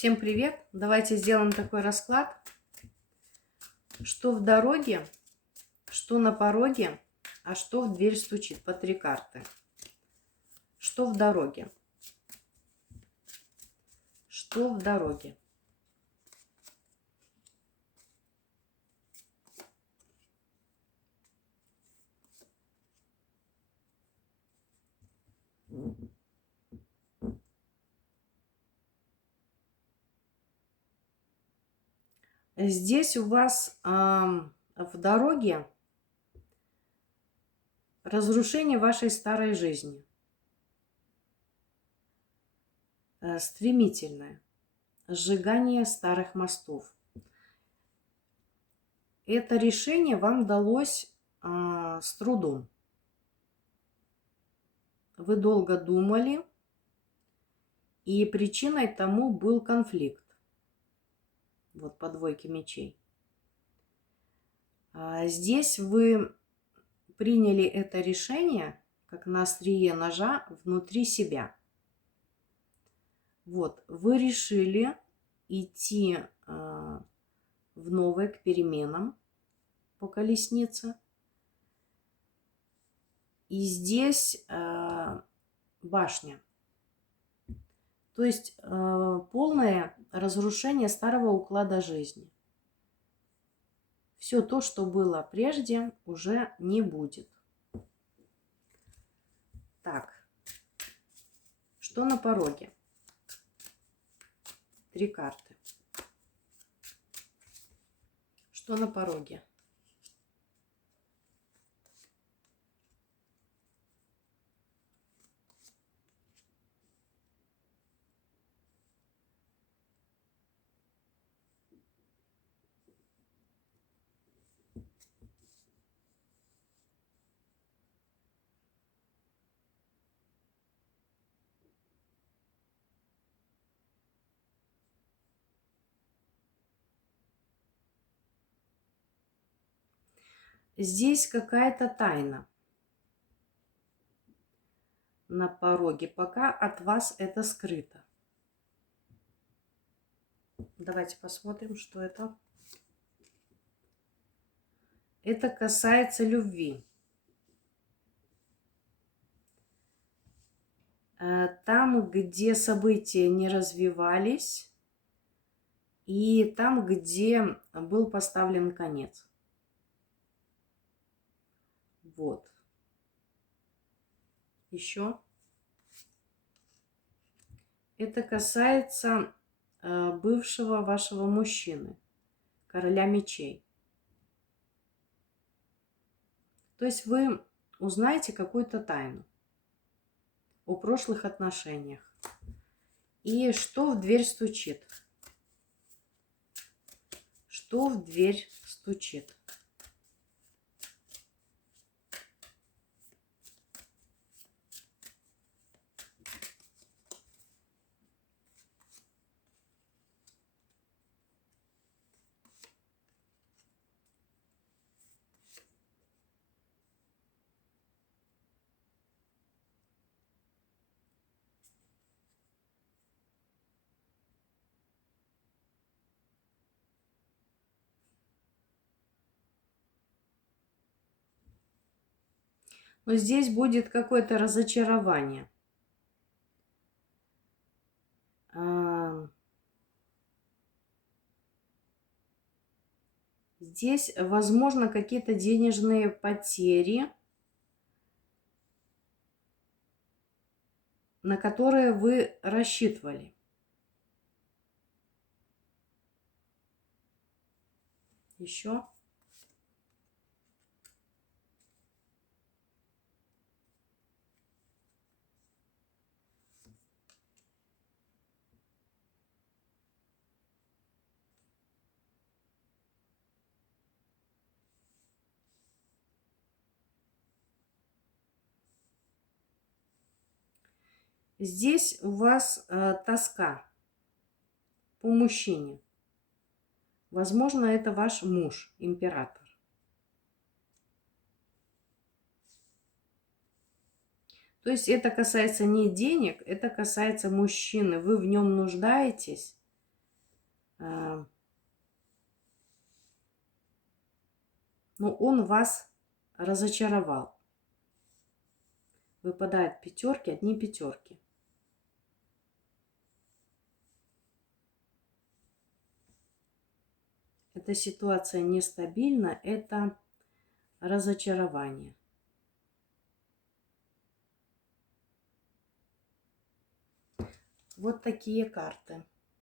Всем привет! Давайте сделаем такой расклад. Что в дороге, что на пороге, а что в дверь стучит. По 3 карты. Что в дороге? Что в дороге? Здесь у вас в дороге разрушение вашей старой жизни. Стремительное. Сжигание старых мостов. Это решение вам далось с трудом. Вы долго думали, и причиной тому был конфликт. Вот по 2 мечей. Здесь вы приняли это решение, как на острие ножа, внутри себя. Вот, вы решили идти в новое, к переменам по колеснице. И здесь башня. То есть полное разрушение старого уклада жизни. Все то, что было прежде, уже не будет. Так, что на пороге? 3 карты. Что на пороге? Здесь какая-то тайна на пороге. Пока от вас это скрыто. Давайте посмотрим, что это. Это касается любви. Там, где события не развивались, и там, где был поставлен конец. Вот. Еще. Это касается бывшего вашего мужчины, короля мечей. То есть вы узнаете какую-то тайну о прошлых отношениях. И что в дверь стучит? Что в дверь стучит? Но здесь будет какое-то разочарование. Здесь, возможно, какие-то денежные потери, на которые вы рассчитывали. Еще. Здесь у вас тоска по мужчине. Возможно, это ваш муж, император. То есть это касается не денег, это касается мужчины. Вы в нем нуждаетесь, Но он вас разочаровал. Выпадают пятерки, одни пятерки. Эта ситуация нестабильна, это разочарование. Вот такие карты.